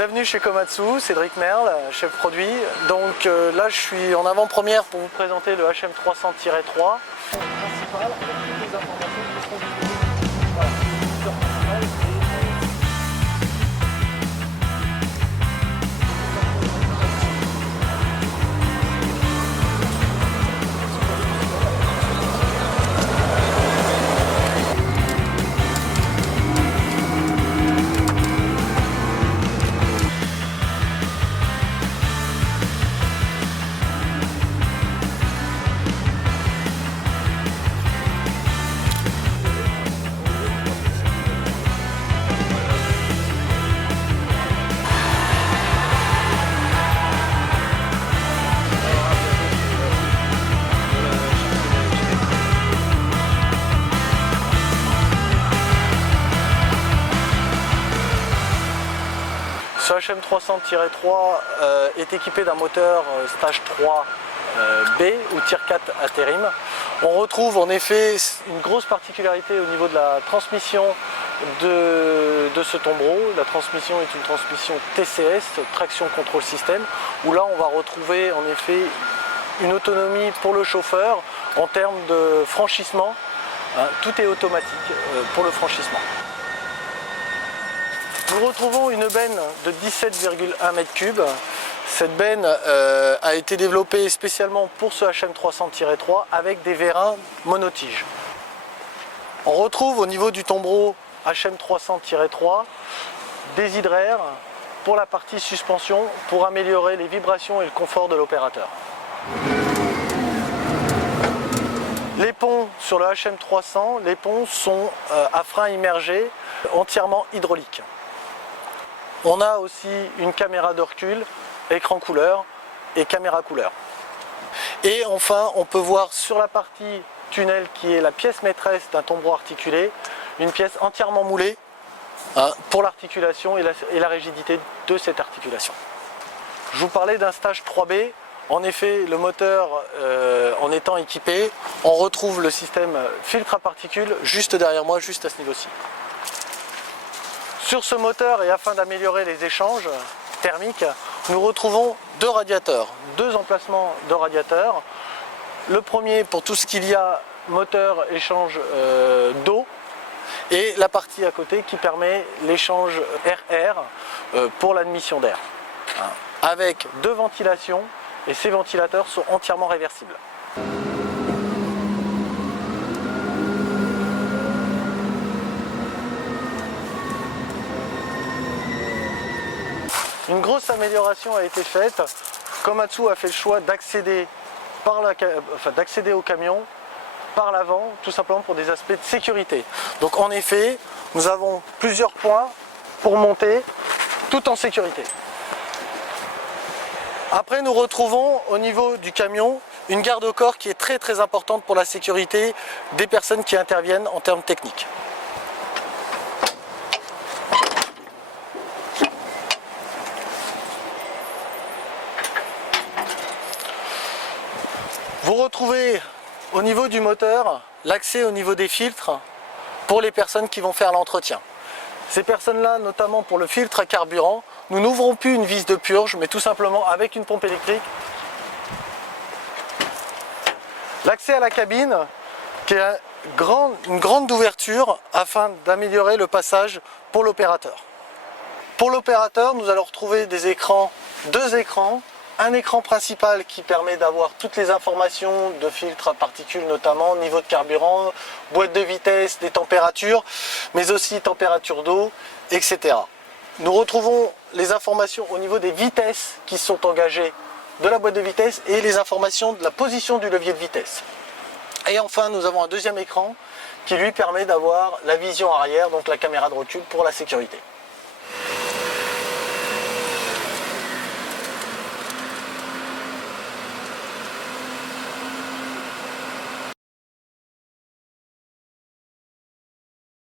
Bienvenue chez Komatsu, Cédric Merle, chef produit. Donc là je suis en avant-première pour vous présenter le HM300-3. Principal avec toutes les informations qui seront disponibles. Voilà. Ce HM300-3 est équipé d'un moteur stage 3 B ou Tier 4 intérim. On retrouve en effet une grosse particularité au niveau de la transmission de ce tombereau. La transmission est une transmission TCS, Traction Control System, où là on va retrouver en effet une autonomie pour le chauffeur en termes de franchissement. Tout est automatique pour le franchissement. Nous retrouvons une benne de 17,1 m3. Cette benne a été développée spécialement pour ce HM300-3 avec des vérins monotiges. On retrouve au niveau du tombereau HM300-3 des hydraires pour la partie suspension pour améliorer les vibrations et le confort de l'opérateur. Les ponts sur le HM300, les ponts sont à frein immergé, entièrement hydrauliques. On a aussi une caméra de recul, écran couleur et caméra couleur. Et enfin, on peut voir sur la partie tunnel qui est la pièce maîtresse d'un tombereau articulé, une pièce entièrement moulée pour l'articulation et la rigidité de cette articulation. Je vous parlais d'un stage 3B. En effet, le moteur en étant équipé, on retrouve le système filtre à particules juste derrière moi, juste à ce niveau-ci. Sur ce moteur, et afin d'améliorer les échanges thermiques, nous retrouvons deux radiateurs, deux emplacements de radiateurs. Le premier pour tout ce qu'il y a moteur échange d'eau et la partie à côté qui permet l'échange air-air pour l'admission d'air. Avec deux ventilations et ces ventilateurs sont entièrement réversibles. Une grosse amélioration a été faite. Komatsu a fait le choix d'accéder au camion par l'avant, tout simplement pour des aspects de sécurité. Donc en effet, nous avons plusieurs points pour monter tout en sécurité. Après, nous retrouvons au niveau du camion une garde-corps qui est très importante pour la sécurité des personnes qui interviennent en termes techniques. Vous retrouvez au niveau du moteur l'accès au niveau des filtres pour les personnes qui vont faire l'entretien. Ces personnes-là, notamment pour le filtre à carburant, nous n'ouvrons plus une vis de purge, mais tout simplement avec une pompe électrique. L'accès à la cabine, qui est une grande ouverture afin d'améliorer le passage pour l'opérateur. Pour l'opérateur, nous allons retrouver des écrans, deux écrans. Un écran principal qui permet d'avoir toutes les informations de filtres à particules, notamment niveau de carburant, boîte de vitesse, des températures, mais aussi température d'eau, etc. Nous retrouvons les informations au niveau des vitesses qui sont engagées de la boîte de vitesse et les informations de la position du levier de vitesse. Et enfin, nous avons un deuxième écran qui lui permet d'avoir la vision arrière, donc la caméra de recul pour la sécurité.